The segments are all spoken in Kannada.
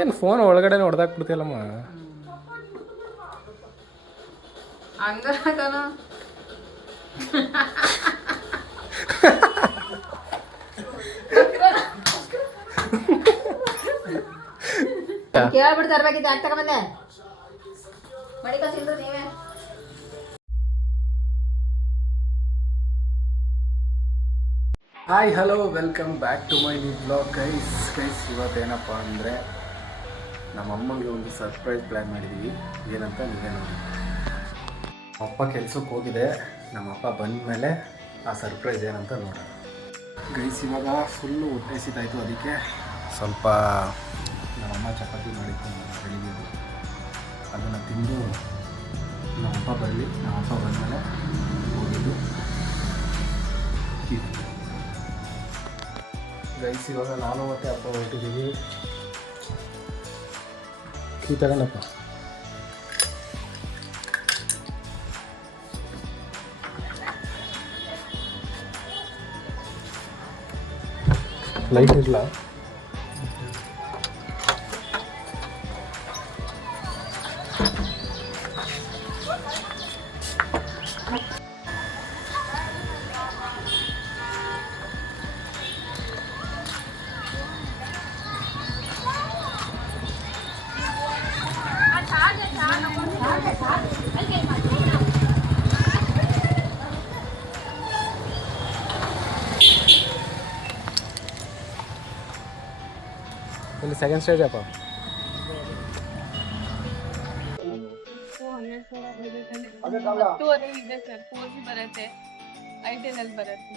ಏನು ಫೋನ್ ಒಳಗಡೆ ಹೊಡೆದಾಕ್ಬಿಡ್ತಿಲ್ಲಮ್ಮ. ಹಂಗನ ಕೇಳ್ಬಿಟ್ಟು ತರ್ಬೇಕಿತ್ತು ಯಾಕೆ ತಗೊಂಬಂದೆ ಮಡಿ ಕಸಿಲ್ರು ನೀವೇ. Hi hello welcome back to my new blog guys. ಇವತ್ತೇನಪ್ಪ ಅಂದರೆ ನಮ್ಮಮ್ಮನಿಗೆ ಒಂದು ಸರ್ಪ್ರೈಸ್ ಪ್ಲ್ಯಾನ್ ಮಾಡಿದ್ದೀವಿ. ಏನಂತ ನೀವೇ ನೋಡಿ. ಅಪ್ಪ ಕೆಲ್ಸಕ್ಕೆ ಹೋಗಿದೆ, ನಮ್ಮಪ್ಪ ಬಂದ ಮೇಲೆ ಆ ಸರ್ಪ್ರೈಸ್ ಏನಂತ ನೋಡೋಣ ಗೈಸ್. ಇವಾಗ ಫುಲ್ಲು ಹೊಟ್ಟೆ ಹಸಿತಾಯಿತು, ಅದಕ್ಕೆ ಸ್ವಲ್ಪ ನಮ್ಮಮ್ಮ ಚಪಾತಿ ಮಾಡಿದ್ದು ಬೆಳಿಗ್ಗೆ, ಅದನ್ನು ತಿಂದು ನಮ್ಮಪ್ಪ ಬರಲಿ, ನಮ್ಮಪ್ಪ ಬಂದಮೇಲೆ ಹೋಗಿದ್ದು ಗೈಸ್. ಇವಾಗ ನಾನು ಮತ್ತು ಅಪ್ಪ ಹೊರಟಿದ್ದೀವಿ. ಕೀ ತಗೊಂಡಪ್ಪ. ಲೈಟ್ ಇಲ್ಲ. ಇಲ್ಲಿ ಸೆಕೆಂಡ್ ಸ್ಟೇಜ್ ಅಪ್ಪ. ಇದೆ ಸರ್. 4G ಬರುತ್ತೆ, ಐಟೆಲ್ ಬರುತ್ತೆ.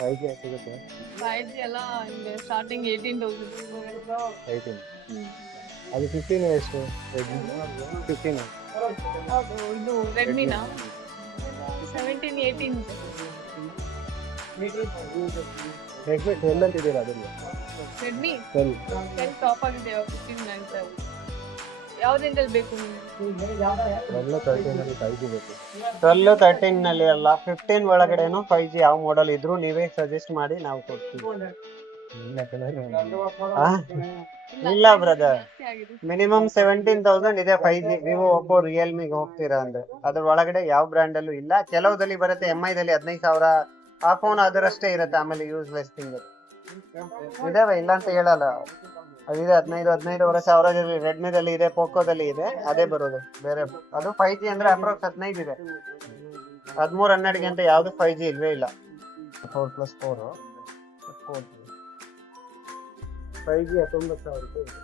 5G ಸಿಗುತ್ತೆ. 5G ಎಲ್ಲ ಇಲ್ಲಿ ಸ್ಟಾರ್ಟಿಂಗ್ 18,000. 18 ಅದು 15 ಎಷ್ಟು? 15 ಇದು ರೆಡ್ಮಿನಾ 17, 18. ರೆಡ್ಮಿ 12 ಅಂತಿದ್ದೀರಾ? ಅದರಲ್ಲಿ ರೆಡ್ಮಿ 12 ಟಾಪ್ ಆಗಿದೆ. 15 ಯಾವ್ದ್ರಲ್ಲಿ ಬೇಕು ನಿಮಗೆ? 13 5G ಬೇಕು. 12, 13 ಅಲ್ಲ, 15 ಒಳಗಡೆನು 5G ಯಾವ ಮಾಡೆಲ್ ಇದ್ರು ನೀವೇ ಸಜೆಸ್ಟ್ ಮಾಡಿ ನಾವು ಕೊಡ್ತೀವಿ. ಇಲ್ಲ ಬ್ರದರ್, ಮಿನಿಮಮ್ 17,000 ಇದೆ 5G. ವಿವೋ, ಒಪ್ಪೋ, ರಿಯಲ್ಮಿಗೆ ಹೋಗ್ತೀರಾ ಅಂದ್ರೆ ಅದ್ರ ಒಳಗಡೆ ಯಾವ ಬ್ರ್ಯಾಂಡ್ ಅಲ್ಲೂ ಇಲ್ಲ. ಕೆಲವುದಲ್ಲಿ ಬರುತ್ತೆ, MI ದಲ್ಲಿ 15,000 ಆ ಫೋನ್ ಅದರಷ್ಟೇ ಇರುತ್ತೆ. ಆಮೇಲೆ ಯೂಸ್ಲೆಸ್ ಥಿಂಗ್ ಇದಾವೆ, ಇಲ್ಲ ಅಂತ ಹೇಳಲ್ಲ. ಅದಿದೆ 15,000 ರೆಡ್ಮಿದಲ್ಲಿ ಇದೆ, ಪೋಕೋದಲ್ಲಿ ಇದೆ, ಅದೇ ಬರೋದು ಬೇರೆ. ಅದು 5G ಅಂದ್ರೆ ಅಪ್ರೋಕ್ಸ್ 15 ಇದೆ. 13-12 ಅಂತ ಯಾವ್ದು 5G ಇಲ್ವೇ ಇಲ್ಲ. 4+4 5G 19,000 ರೂಪಾಯಿ ಇದೆ.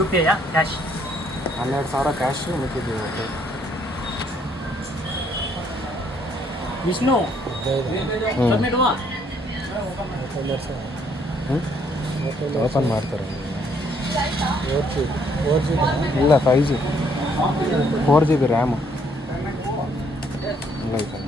UPI ಕ್ಯಾಶ್ 12,000 ಕ್ಯಾಶ್ ಮಿಕ್ಕಿದ್ದೀವಿ. ಓಕೆ ವಿಷ್ಣು ಓಪನ್ ಮಾಡ್ತಾರೆ. 4G ಇಲ್ಲ 5G 4GB ರ್ಯಾಮು ಇಲ್ಲ ಐತೆ.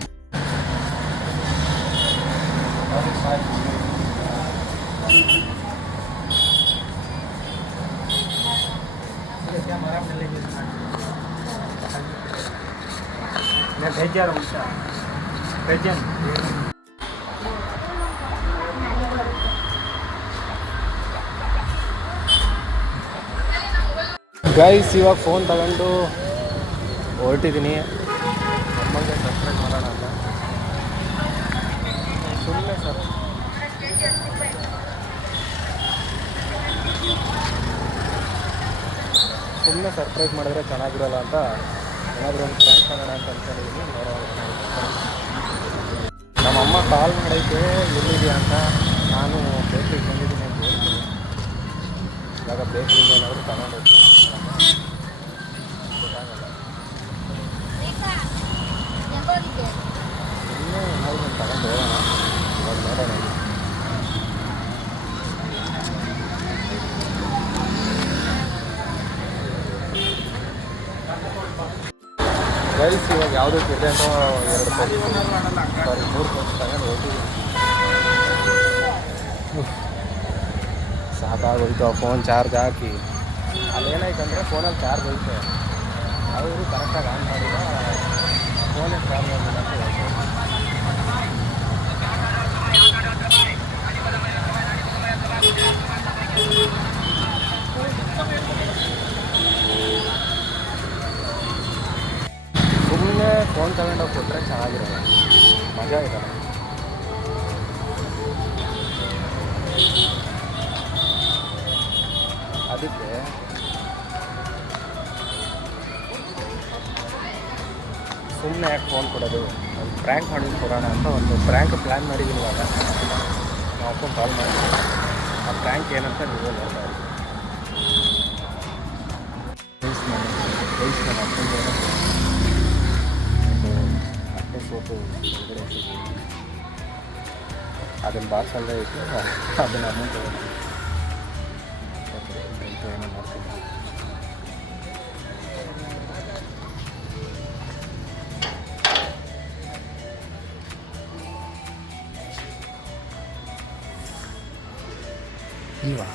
ಗೈಸ್ ಇವಾಗ ಫೋನ್ ತಗೊಂಡು ಹೊರಟಿದ್ದೀನಿ. ಅಮ್ಮಗೆ ಸರ್ಪ್ರೈಸ್ ಮಾಡೋಣ ಅಂತ. ಸುಮ್ಮನೆ ಸರ್ಪ್ರೈಸ್ ಮಾಡಿದ್ರೆ ಚೆನ್ನಾಗಿರಲ್ಲ ಅಂತ ಏನಾದರೂ ಒಂದು ಫ್ರ್ಯಾಂಕ್ ಮಾಡೋಣ ಅಂತ ಅಂದ್ಕೊಂಡಿದ್ದೀನಿ. ನಮ್ಮಮ್ಮ ಕಾಲ್ ಮಾಡೈತೆ ಎಲ್ಲಿದೆ ಅಂತ. ನಾನು ಬೇಕ್ರಿಗೆ ಬಂದಿದ್ದೀನಿ ಅಂತ ಹೇಳ್ತೀನಿ. ಇವಾಗ ಬೇಕ್ರಿಗೆ ಏನಾದರೂ ತಗೊಂಡು ಇನ್ನೂ ಏನಾದರೂ ತಗೊಂಡು ಹೋಗೋಣ. ಇವಾಗ ನೋಡೋಣ. ಗೈಸ್ ಇವಾಗ ಯಾವುದಕ್ಕೆ ಇದೆ ಅಂತ 2 3 ಕೋರ್ಸ್ ತಗೊಂಡು ಹೋಗಿದ್ದೀನಿ. ಸಾಕಾಗೋಯ್ತು ಫೋನ್ ಚಾರ್ಜ್ ಹಾಕಿ. ಅಲ್ಲೇನಾಯ್ತು ಅಂದರೆ ಫೋನಲ್ಲಿ ಚಾರ್ಜ್ ಹೋಯ್ತು. ಅವರು ಕರೆಕ್ಟಾಗಿ ಆನ್ ಮಾಡಿದ ಫೋನೇ ಪ್ಲ್ಯಾನ್ ಮಾಡಿಲ್ಲ ಅಂತ ಹೇಳ್ಬೋದು. ಸುಮ್ಮನೆ ಫೋನ್ ತಗೊಂಡೋಗಿ ಕೊಟ್ಟರೆ ಚೆನ್ನಾಗಿರೋದು, ಮಜಾ ಇರೋಲ್ಲ. ಅದಕ್ಕೆ ಸುಮ್ಮನೆ ಯಾಕೆ ಫೋನ್ ಕೊಡೋದು, ಒಂದು ಪ್ರ್ಯಾಂಕ್ ಮಾಡಿ ಕೊಡೋಣ ಅಂತ ಒಂದು ಪ್ರ್ಯಾಂಕ್ ಪ್ಲ್ಯಾನ್ ಮಾಡಿದ್ದೀನಿ. ಇವಾಗ ನಾವು ಅಪ್ಪ ಕಾಲ್ ಮಾಡಿದ್ವಿ, ಆ ಪ್ರ್ಯಾಂಕ್ ಏನಂತ ನೀವೇ ನೋಡ್ತಾ ಇದ್ದೀವಿ. ನನ್ನ ಅಪ್ಪಂಗೆ ಒಂದು ಅಟ್ಟೆ ಸೋಪು ಹೊರಗಡೆ ಅದನ್ನು ಬಾಕ್ಸಲ್ಲೇ ಇಟ್ಟು ಅದನ್ನು ಅಮೌಂಟ್ ಏನೋ ಮಾಡ್ತೀನಿ. ಇಲ್ವಾ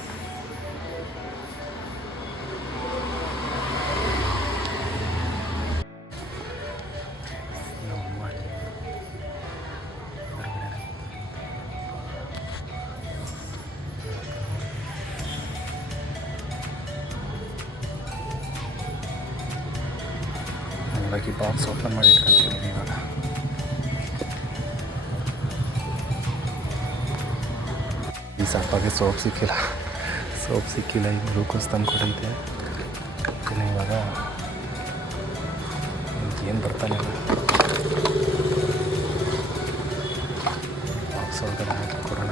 ಇವಾಗ ಬಾಕ್ಸ್ ಓಪನ್ ಮಾಡಿ ಇಟ್ಕೊಂತೀನಿ. ಇವಾಗ ಈ ಸಪ್ಪಾಗೆ ಸೋಪ್ ಸಿಕ್ಕಿಲ್ಲ, ಈಗ ಗ್ಲೂಕೋಸ್ ತಂದು ಕೊಡೈತೆ. ಇನ್ನು ಇವಾಗ ಏನು ಬರ್ತಾನೆ ಬಾಕ್ಸ್ ಒಳಗಡೆ ಹಾಕಿ ಕೊಡೋಣ.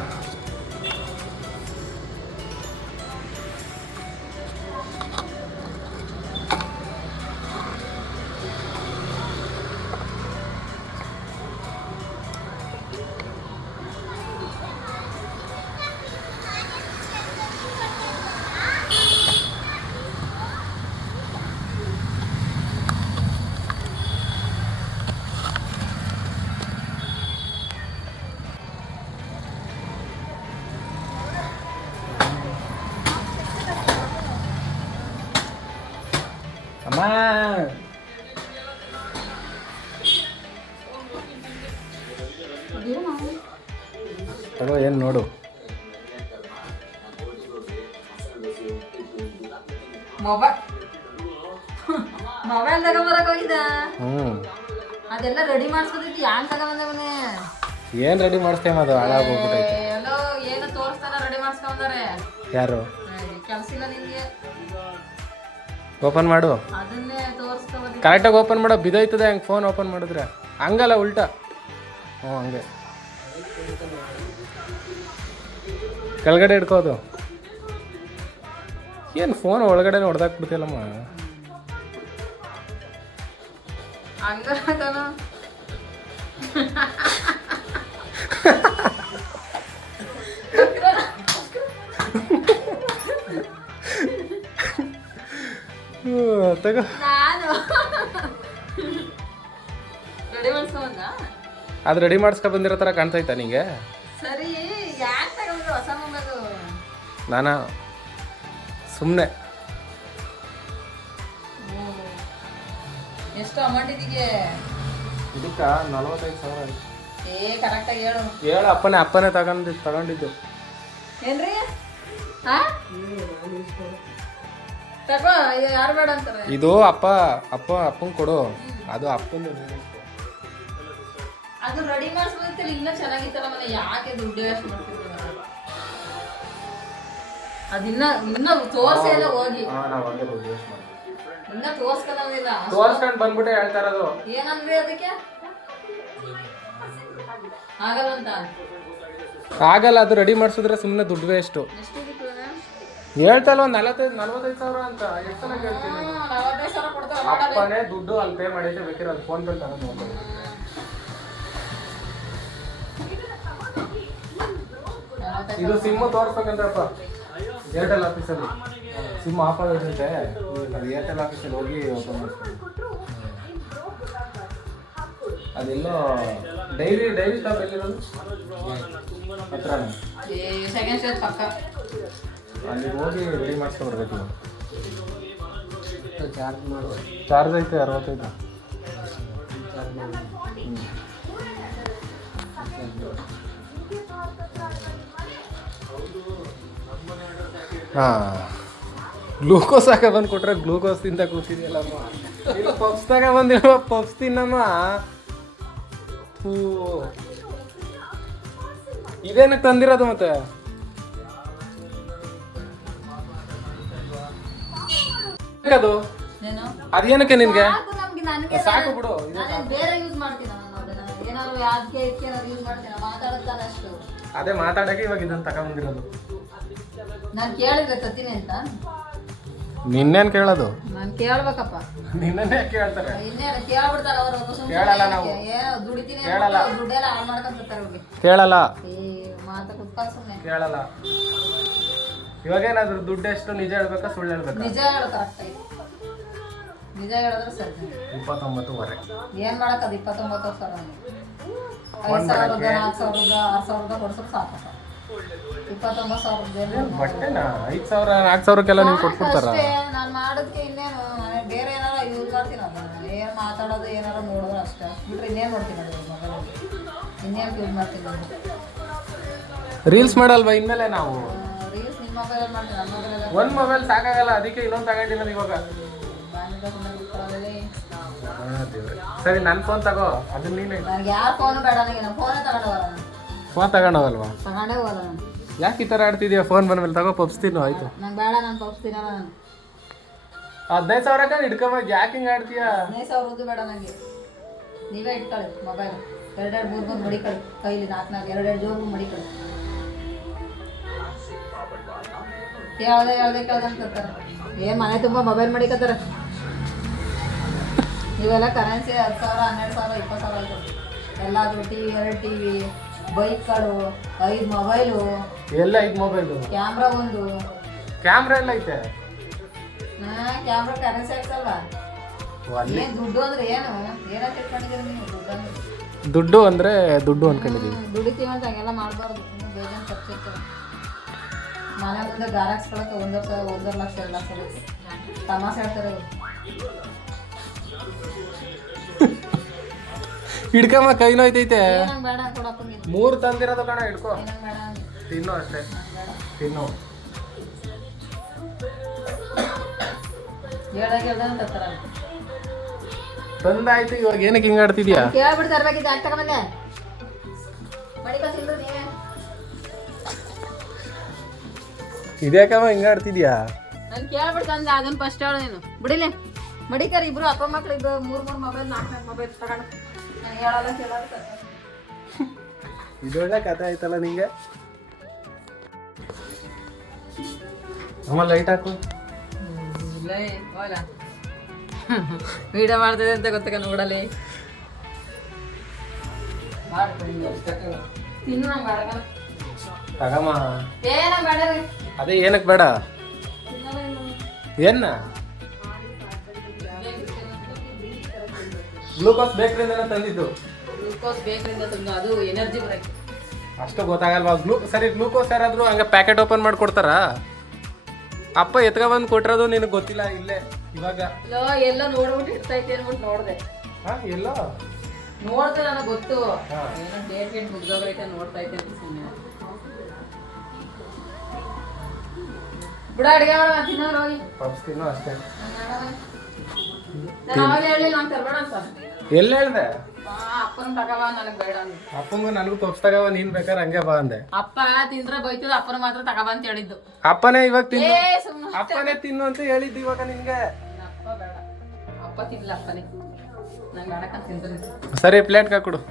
ಅಮ್ಮ ತಗೋ, ಏನು ನೋಡು. ಮೊಬೈಲ್ ತಗೊಂಬರಕ್ ಹೋಗಿದ್ದ. ಅದೆಲ್ಲ ರೆಡಿ ಮಾಡಿಸ್ಕೊತೈತಿ. ಯಾನ್ ತಗೊಂಬಂದವನೇ? ಏನು ರೆಡಿ ಮಾಡಿಸ್ತೇವೆ, ಅದು ಹಾಳಾಗೋಗ್ಬಿಟ್ಟೈತೆ. ಎಲ್ಲೋ ಏನು ತೋರಿಸ್ತಾನ ರೆಡಿ ಮಾಡಿಸ್ಕೊಂಡಾರೆ. ಯಾರು? ಕೆಲಸ ಇಲ್ಲ ನಿನ್ಗೆ. ಓಪನ್ ಮಾಡು, ಅದನ್ನೇ ತೋರಿಸ್ಕೊಬೋದು. ಕರೆಕ್ಟಾಗಿ ಓಪನ್ ಮಾಡೋ. ಬಿದ್ದೋಯ್ತದೆ ಹಂಗೆ ಫೋನ್ ಓಪನ್ ಮಾಡಿದ್ರೆ. ಹಂಗಲ್ಲ, ಉಲ್ಟಾ. ಹ್ಞೂ, ಹಂಗೆ ಕೆಳಗಡೆ ಇಟ್ಕೋದು. ಏನು ಫೋನ್ ಒಳಗಡೆ ಹೊಡೆದಾಕ್ಬಿಡ್ತಿಲ್ಲಮ್ಮ. ತಗೋ, ಅದು ರೆಡಿ ಮಾಡಿಸ್ಕೊ ಬಂದಿರೋ ಥರ ಕಾಣ್ತೈತಾ ನಿಂಗೆ? ಸರಿ, ಯಾಕೆ ತಗೊಂಡ್ರು ಹೊಸ ಮೊಬೈಲು? ನಾನಾ ಸುಮ್ಮನೆ. ಎಷ್ಟು ಅಮೌಂಟ್ ಇದೀಗೆ? ಇದಕ್ಕೆ 45,000. ಕರೆಕ್ಟಾಗಿ ಹೇಳು. ಹೇಳು, ಅಪ್ಪನೇ ತಗೊಂಡಿದ್ದು. ಏನ್ರಿ? ತಗೋ, ಯಾರು ಬೇಡ ಅಂತಾರೆ. ಇದು ಅಪ್ಪಂಗೆ ಕೊಡು. ಅದು ಅಪ್ಪಂದು. ಅದು ರೆಡಿ ಮಾಡಿಸ್ಬೋದಿತ್ತಲ್ಲ, ಇನ್ನೂ ಚೆನ್ನಾಗಿತ್ತಲ್ಲ. ಮನೆ ಯಾಕೆ ದುಡ್ಡು ವೇಸ್ಟ್ ಮಾಡ್ತಿದ್ದೀವಿ? ಅದಿನ್ನ ತೋರ್ಸೇ ಇಲ್ಲ ಹೋಗಿ. ಇನ್ನ ತೋರ್ಸ್ಕೊಳ್ಳೋದಿಲ್ಲ. ತೋರ್ಸ್ಕೊಂಡು ಬಂದ್ಬಿಟ್ಟೆ ಹೇಳ್ತಾ ಇರೋದು. ಏನಂದ್ರಿ ಅದಕ್ಕೆ? ಆಗಲ್ಲ ಅಂತ. ಆಗಲ್ಲ, ಅದು ರೆಡಿ ಮಾಡಿಸಿದ್ರೆ ಸುಮ್ಮನೆ ದುಡ್ಡು ವೇಸ್ಟು. ಹೇಳ್ತಲ್ಲ, ಒಂದು 45,000 ಅಂತ. ಎಷ್ಟು ಚೆನ್ನಾಗಿ ಹೇಳ್ತೀನಿ. 45,000 ಕೊಡ್ತಾರೆ. ಅಪ್ಪನೇ ದುಡ್ಡು ಅಲ್ಲಿ ಪೇ ಮಾಡೈತೆ, ಬೇಕಿರೋ ಅದು ಫೋನ್ ಪೇ ತಗೊಂಡು. ಇದು ಸಿಮ್ಮು ತೋರಿಸ್ಬೇಕಂದ್ರಪ್ಪ ಏರ್ಟೆಲ್ ಆಫೀಸಲ್ಲಿ. ಸಿಮ್ ಆಫ್ ಆಗಿರುತ್ತೆ, ಅದು ಏರ್ಟೆಲ್ ಆಫೀಸಲ್ಲಿ ಹೋಗಿ ಓಪನ್ ಮಾಡಿಸ್ತೀನಿ. ಅದೆಲ್ಲೋ ಡೈರಿ ಸ್ಟಾಪ್ ಎಲ್ಲಿರೋದು? ಹತ್ರನೇ. ಸೆಕೆಂಡ್ ಸ್ಟೇಜ್ ಪಕ್ಕ. ಅಲ್ಲಿ ಹೋಗಿ ರೆಡಿ ಮಾಡಿಸ್ಕೊಬರ್ಬೇಕು. ಚಾರ್ಜ್ ಐತೆ 65. ಹಾಂ ಗ್ಲೂಕೋಸ್ ಹಾಕ ಬಂದು ಕೊಟ್ರೆ ಗ್ಲೂಕೋಸ್ ತಿಂತ ಕೂತಿದೆಯಲ್ಲಮ್ಮ. ಇಲ್ಲ ಪಪ್ಸ್ ತಗೊಬಂದಿರುವ ಪಪ್ಸ್ ತಿನ್ನಮ್ಮ. ಹೂ ಇದೇನಕ್ಕೆ ತಂದಿರೋದು ಮತ್ತೆ? ಅದು ಏನು ಅದೇನಕ್ಕೆ ನಿನ್ಗೆ? ಸಾಕು ನಮ್ಗೆ, ನನಗೆ ಸಾಕು ಬಿಡು. ನಾನೇನ್ ಬೇರೆ ಯೂಸ್ ಮಾಡ್ತೀನಿ ನಾನು ಅದನ್ನ. ಏನಾದ್ರು ಯಾವ್ದಕ್ಕೆ ಇದಕ್ಕೆ ಏನಾದ್ರು ಯೂಸ್ ಮಾಡ್ತೀನಿ, ಮಾತಾಡುತ್ತಾನೆ ಅಷ್ಟು. ಅದೇ ಮಾತಾಡಕ್ಕೆ ಇವಾಗ ಇದನ್ನ ತಗೊಂಡಿರೋದು. ನಾನು ಕೇಳಿದ್ರೆ ತತ್ತೀನಿ ಅಂತ ನಿನ್ನೇನ್ ಕೇಳೋದು? ನಾನು ಕೇಳ್ಬೇಕಪ್ಪ. ನಿನ್ನೇ ಕೇಳ್ತಾರೆ. ಇನ್ನೇನು ಕೇಳ್ಬಿಡ್ತಾರೆ ಅವರು. ಕೇಳಲ್ಲ ನಾವು. ಏನೋ ದುಡಿತೀನಿ ಕೇಳಲ್ಲ. ದುಡ್ಡೆಲ್ಲ ಹಾಳು ಮಾಡ್ಕೊಂತಿರ್ತಾರೆ ಅವ್ರಿಗೆ. ಕೇಳಲ್ಲ ಮಾತಾ ಕುತ್ಕೊಂಡು ಸುಮ್ಮನೆ ಕೇಳಲ್ಲ. ಇವಾಗೇನಾದ್ರು ದುಡ್ಡು ಎಷ್ಟು ನಿಜ ಹೇಳ್ಬೇಕಾ ಸುಳ್ಳು ಹೇಳ್ಬೇಕಾ? ನಿಜ ಹೇಳು ಕರೆಕ್ಟ್ ಆಗಿ. ನಿಜ ಹೇಳಿದ್ರೆ ಸರಿ. 29.5 ಏನ್ ಮಾಡಕ್ಕದು 29,000? 5,000 4,000 6,000 ಕೊಡ್ಸೋಕೆ ಸಾಕು. 29,000 ಬಟ್ಟೆನಾ 5,000 4,000ಕ್ಕೆಲ್ಲ ನೀವು ಕೊಟ್ಬಿಡ್ತಾರ? ನಾನು ಮಾಡೋದಕ್ಕೆ ಇನ್ನೇನು, ನಾನು ಬೇರೆ ಏನಾರ ಯೂಸ್ ಮಾಡ್ತೀನಿ ಅದನ್ನ. ಏನು ಮಾತಾಡೋದು ಏನಾರ ನೋಡೋದು ಅಷ್ಟೇ. ಬಿಟ್ರೆ ಇನ್ನೇನು ಮಾಡ್ತೀನಿ ಅದು ಮೊಬೈಲಲ್ಲಿ. ಇನ್ನೇನು ಯೂಸ್ ಮಾಡ್ತೀನಿ ನಾನು. ರೀಲ್ಸ್ ಮಾಡಲ್ವಾ ಇನ್ಮೇಲೆ ನಾವು? ರೀಲ್ಸ್ ನಿಮ್ಮ ಮೊಬೈಲಲ್ಲಿ ಮಾಡ್ತೀನಿ, ನನ್ನ ಮೊಬೈಲಲ್ಲಿ ಒಂದ್ ಮೊಬೈಲ್ ಸಾಕಾಗಲ್ಲ, ಅದಕ್ಕೆ ಇನ್ನೊಂದು ತಗೊಂಡಿರೋದು ಇವಾಗ. ಸರಿ ನನ್ನ ಫೋನ್ ತಗೋ, ಅದನ್ನ ನೀನೆ. ನನಗೆ ಯಾರ ಫೋನು ಬೇಡ, ನನಗೆ ನಮ್ಮ ಫೋನೇ ತಗೊಂಡು ಹೋಗಲ್ಲ. ಫೋನ್ ತಗೊಂಡೋಗಲ್ವಾ? ತಗೊಂಡೇ ಹೋಗಲ್ಲ ನಾನು. ಯಾಕೆ ಈ ಥರ ಆಡ್ತಿದ್ಯಾ? ಫೋನ್ ಬಂದ್ಮೇಲೆ ತಗೋ ಪಪ್ಸ್ ತಿನ್ನು ಆಯ್ತು. ನಂಗೆ ಬೇಡ, ನಾನು ತೋರಿಸ್ತೀನಲ್ಲ ನಾನು. 15,000 ಹಿಡ್ಕೊಂಬ, ಯಾಕೆ ಹಿಂಗೆ ಆಡ್ತೀಯಾ? 15,000 ಬೇಡ ನನಗೆ. ನೀವೇ ಇಟ್ಕೊಳ್ಳಿ ಮೊಬೈಲ್. 2-3 ಮಡಿಕೊಳ್ಳಿ ಕೈಲಿ, 4 2 ಜೋಬು ಮಡಿಕೊಳ್ಳಿ. ಕೇಳ್ದೆ ಅಂತಾರೆ. ಏನು ಮನೆ ತುಂಬ ಮೊಬೈಲ್ ಮಡಿಕತ್ತಾರೆ. ಇವೆಲ್ಲ ಕರೆನ್ಸಿ 10,000 12,000 20,000 ಆಯ್ತು. ಎಲ್ಲಾದರೂ TV 2 TV, ಬೈಕ್ಗಳು, 5 ಮೊಬೈಲು. ಎಲ್ಲ 5 ಮೊಬೈಲು, ಕ್ಯಾಮ್ರಾ 1. ಕ್ಯಾಮ್ರಾ ಎಲ್ಲ ಐತೆ. ಕ್ಯಾಮ್ರಾ ಕರೆನ್ಸಿ ಆಗ್ತಲ್ವಾ? ಏನು ದುಡ್ಡು ಅಂದ್ರೆ ಏನು? ಏನಕ್ಕೆ ಇಟ್ಕೊಂಡಿದ್ದೀರಿ ನೀವು ದುಡ್ಡು ಅಂದ್ರೆ? ದುಡ್ಡು ಅಂದ್ರೆ ದುಡ್ಡು ಅನ್ಕೊಂಡಿದ್ದೀವಿ. ದುಡಿತೀವಿ ಅಂತ ಹಂಗೆಲ್ಲ ಮಾಡಬಾರ್ದು. ಇನ್ನೂ ಬೇಜಾನ್ ಖರ್ಚು ಇರ್ತದೆ. ಮನೆ ಮುಂದೆ ಗಾರ ಹಾಕ್ಸ್ಕೊಳಕ್ಕೆ 1,00,000 2 ಲಕ್ಷ ಬೇಕು. ತಮಾಷೆ ಹೇಳ್ತಾರೆ ಇವ್ರು. ಹಿಡ್ಕಮ್ಮ, ಕೈ ನೋಯ್ತೈತೆ. ಏನಂಗ್ ಬೇಡ ಕೊಡಪ್ಪಂಗೆ. 3 ತಂದಿರೋದು ಕಣ, ಹಿಡ್ಕೊ. ಏನಂಗ್ ಬೇಡ ಅಂದೆ. ತಿನ್ನು ಅಷ್ಟೇ, ಬೇಡ. ತಿನ್ನು. ಹೇಳ್ದಂಗೆ ತರ್ತಾರ. ತಂದಾಯ್ತು, ಇವಾಗ ಏನಕ್ಕೆ ಹಿಂಗೆ ಆಡ್ತಿದ್ಯಾ? ಕೇಳ್ಬಿಟ್ಟು ತರಬೇಕಿದ್ದು ಯಾಕೆ ತಗೊಂಬಂದೆ? ಮಡಿಕಸಿಲ್ರು ನೀವೇ. ಇದ್ಯಾಕಮ್ಮ ಹಿಂಗೆ ಆಡ್ತಿದ್ಯಾ? ನಾನು ಕೇಳ್ಬಿಟ್ಟು ತಂದೆ, ಅದನ್ನ ಫಸ್ಟ್ ಹೇಳು ನೀನು. ಬಿಡಿಲಿ ಮಡಿಕರ್ ಇಬ್ರು ಅಪ್ಪ ಮಕ್ಳು ಇಬ್ಬರು 3 ಮೊಬೈಲ್ 4 ಮೊಬೈಲ್ ತಗೊಂಡು ನಾನು ಹೇಳಲ್ಲ ಕೇಳಲ್ಲ. ಇದೊಳ್ಳೆ ಕಥೆ ಆಯ್ತಲ್ಲ ನಿಂಗೆ. ಅಮ್ಮ ಲೈಟ್ ಹಾಕು. ವಿಡಿಯೋ ಮಾಡ್ತಿದೆ ಅಂತ ಗೊತ್ತಕ್ಕ ನೋಡಲಿ. ತಿನ್ನು ನಂಗೆ ಬೇಡ. ತಗಮ್ಮ. ಏನಂಗೆ ಬೇಡ ರೀ. ಅದೇ ಏನಕ್ಕೆ ಬೇಡ? ಏನ ಗ್ಲೂಕೋಸ್ ಬೇಕ್ರಿಂದ ತಂದಿದ್ದು. ಗ್ಲೂಕೋಸ್ ಬೇಕರಿಂದ ತಂದು ಅದು ಎನರ್ಜಿ ಬರಕ್ಕೆ ಅಷ್ಟು ಗೊತ್ತಾಗಲ್ವಾ? ಸರಿ ಗ್ಲೂಕೋಸ್ ಯಾರಾದರೂ ಹಂಗೆ ಪ್ಯಾಕೆಟ್ ಓಪನ್ ಮಾಡ್ಕೊಡ್ತಾರಾ? ಅಪ್ಪ ಎತ್ಕೊಬಂದು ಕೊಟ್ಟಿರೋದು ನಿನಗೆ ಗೊತ್ತಿಲ್ಲ ಇಲ್ಲೇ ಇವಾಗ? ಎಲ್ಲ ನೋಡ್ಬಿಟ್ಟು ಇರ್ತೈತೆ ಅನ್ಬಿಟ್ಟು ನೋಡಿದೆ. ಎಲ್ಲೋ ನೋಡ್ದೆ ನನಗೆ ಗೊತ್ತು. ಏನೋ ಡೇಟ್ ಮುಗ್ದೋಗೈತೆ ನೋಡ್ತಾ ಇದ್ದೆ ಅಂತ ಸುಮ್ಮನೆ. ಬಿಡ ಅಡುಗೆ ಮಾಡೋಣ, ತಿನ್ನೋರು ಹೋಗಿ. ಪಪ್ಸ್ ತಿನ್ನೋ ಅಷ್ಟೇ. ನಾನು ಅವಾಗ ಹೇಳಿ ನಾನು ತರಬೇಡ ಅಂತ. ಎಲ್ಲಿ ಹೇಳ್ದೆ? ಅಪ್ಪನ ತಗವ, ನನಗೆ ಬೇಡ ಅಂದ. ಅಪ್ಪಂಗೂ ನನಗೂ ಪಪ್ಸ್ ತಗವ, ನೀನ್ ಬೇಕಾದ್ರೆ ಹಂಗೆ ಬಾ ಅಂದೆ. ಅಪ್ಪ ತಿಂದ್ರೆ ಬೈತದ, ಅಪ್ಪನ ಮಾತ್ರ ತಗವ ಅಂತ ಹೇಳಿದ್ದು. ಅಪ್ಪನೇ ಇವಾಗ ತಿನ್ನು, ಸುಮ್ಮನೆ ಅಪ್ಪನೇ ತಿನ್ನು ಅಂತ ಹೇಳಿದ್ದು ಇವಾಗ ನಿನ್ಗೆ. ಅಪ್ಪ ಬೇಡ, ಅಪ್ಪ ತಿನ್ಲ ಅಪ್ಪನೇ. ನಂಗೆ ಬೇಡಕ್ಕಂತ ತಿಂತಾನೆ. ಸರಿ ಪ್ಲೇಟ್ಗೆ ಹಾಕೊಡು.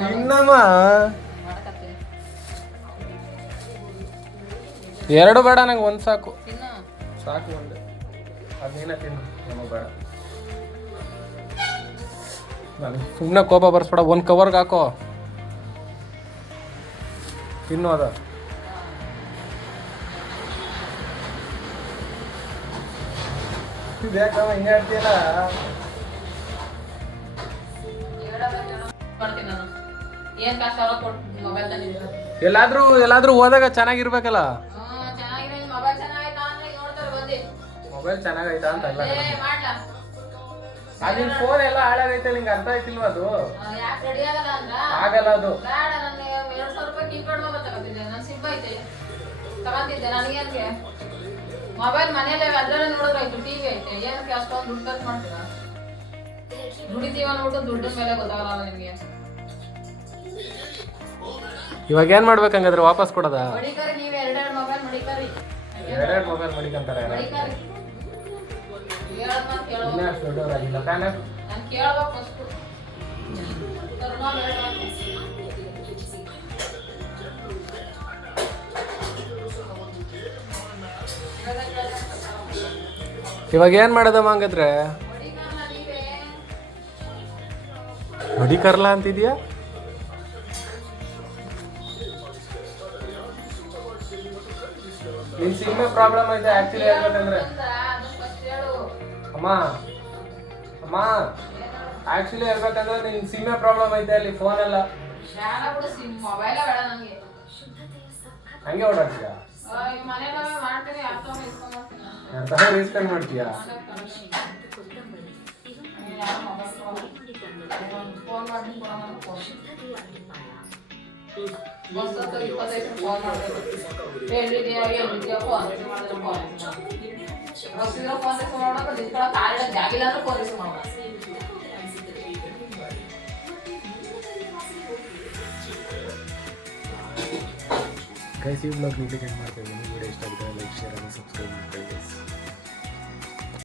ತಿನ್ನಮ್ಮ. 2 ಬೇಡ, ನಂಗೆ 1 ಸಾಕು. ಸಾಕು, 1. ಅದೇನ ತಿನ್ನು, ನಮಗೆ ಬೇಡ. ನನಗೆ ಸುಮ್ಮನೆ ಕೋಪ ಬರ್ಸ್ಬೇಡ. 1 ಕವರ್ಗೆ ಹಾಕೋ, ತಿನ್ನು ಅದ. ಇದ್ಯಾಕಮ್ಮ ಹಿಂಗೆ ಆಡ್ತೀಯಲ್ಲ? ಏನ್ ಕಷ್ಟ ಮೊಬೈಲ್ ತಂದಿದ್ದೀರ? ಎಲ್ಲಾದ್ರೂ ಹೋದಾಗ ಚೆನ್ನಾಗಿರ್ಬೇಕಲ್ಲ. ಚೆನ್ನಾಗಿದೆ. ಮೊಬೈಲ್ ಚೆನ್ನಾಗೈತಾ ಅಂದ್ರೆ ನೋಡ್ತಾರೆ ಬಂದು. ಮೊಬೈಲ್ ಚೆನ್ನಾಗೈತಾ ಅಂತ ಅಲ್ಲ, ಅದಿನ ಫೋನ್ ಎಲ್ಲ ಹಾಳಾಗೈತೆ ನಿಂಗೆ ಅರ್ಥ ಆಯ್ತಿಲ್ವಾ ಅದು ಯಾಕೆ ರೆಡಿ ಆಗಲ್ಲ ಅಂದ್ರ ಆಗಲ್ಲ ಅದು ಬೇಡ ನನಗೆ 2,000 ರೂಪಾಯಿ ಕೀಪ್ಯಾಡ್ ಮೊಬೈಲ್ ತಗೊಂಡಿದ್ದೆ ನಾನು ಸಿಮ್ ಐತೆ ತಗೊಂಡಿದ್ದೆ ನನಗೇನ್ಗೆ ಮೊಬೈಲ್ ಮನೇಲಿ ಅದ್ರಲ್ಲೇ ನೋಡೋದಾಯ್ತು ಟಿವಿ ಐತೆ ಏನಕ್ಕೆ ಅಷ್ಟೊಂದು ದುಡ್ಡು ಖರ್ಚು ಮಾಡ್ತೀರಾ ದುಡಿತೀವ ಅಂದ್ಬಿಟ್ಟು ದುಡ್ಡಿನ ಮೇಲೆ ಗೊತ್ತಾಗಲ್ಲ ನಿಮಗೆ ಇವಾಗ ಏನ್ ಮಾಡ್ಬೇಕು ಹಂಗಾದ್ರೆ ವಾಪಸ್ ಕೊಡೋದ ಮಡಿಕರಿ ನೀವು 2 ಮೊಬೈಲ್ ಮಡಿಕರಿ 2 ಮೊಬೈಲ್ ಮಡಿಕಂತಾರೆ ಮಡಿಕರಿ ಹೇಳೋದ್ ಮಾತು ಕೇಳೋ ಇನ್ನಷ್ಟು ದೊಡ್ಡವರಾಗಿಲ್ಲ ತಾನೇ ನಾನು ಕೇಳ್ಬೇಕು ಫಸ್ಟು ತರ್ಮ ಬೇಡ ಇವಾಗ ಏನ್ ಮಾಡೋದಮ್ಮ ಹಂಗಂದ್ರೆ ಮಡಿಕರ್ಲ ನೀವೇ ಹೊಡಿಕರ್ಲ ಅಂತಿದ್ಯಾ ನಿನ್ ಸಿಮ್ಮೆ ಪ್ರಾಬ್ಲಮ್ ಐತೆ ಆಕ್ಚುಲಿ ಹೇಳ್ಬೇಕಂದ್ರೆ ಅದನ್ನ ಫಸ್ಟ್ ಹೇಳು ಅಮ್ಮ ಅಮ್ಮ ಆಕ್ಚುಲಿ ಹೇಳ್ಬೇಕಂದ್ರೆ ನಿನ್ ಸಿಮ್ಮೆ ಪ್ರಾಬ್ಲಮ್ ಐತೆ ಅಲ್ಲಿ ಫೋನ್ ಎಲ್ಲ ಬೇಡ ಬಿಡು ಸಿಮ್ ಮೊಬೈಲ ಬೇಡ ನನಗೆ ಹಂಗೆ ಓಡಾಡ್ತೀಯ ಈಗ ಮನೆಯಲ್ಲೇ ಮಾಡ್ತೀನಿ ಅರ್ಥ ಇಸ್ಕೊಂಡ್ ಮಾಡ್ತೀನಿ ಎಂತ ರೀಸ್ಪೆಂಡ್ ಮಾಡ್ತೀಯಾ ಫೋನ್ ಮಾಡಿ ಫೋನ್ ಬಸ್ 25 ಫೋನ್ ಮಾಡಬೇಕು ಎಲ್ಲಿದೆಯಾ ಫೋನ್ ಮಾಡಿದ್ರೆ ಫೋನ್ ಬಸ್ ಇರೋ ಫೋನ್ ರಿಸೀವ್ ಮಾಡೋಕೆ ಡಿಸ್ಪ್ಲೇ ಕಾರ್ಡ್ ಜಾಗಿಲ್ಲ ಅಂದ್ರೆ ಫೋನ್ ರಿಸೀವ್ ಮಾಡೋಣ ಗೈಸ್ ಈ ಬ್ಲಾಗ್ ನೀಟಾಗಿ ಎಂಡ್ ಮಾಡ್ತಾ ಇದ್ದೀನಿ ವಿಡಿಯೋ ಇಷ್ಟ ಆಗಿದ್ರೆ ಲೈಕ್ ಶೇರ್ ಮತ್ತು ಸಬ್ಸ್ಕ್ರೈಬ್ ಮಾಡ್ಕೊಳ್ಳಿ ಗೈಸ್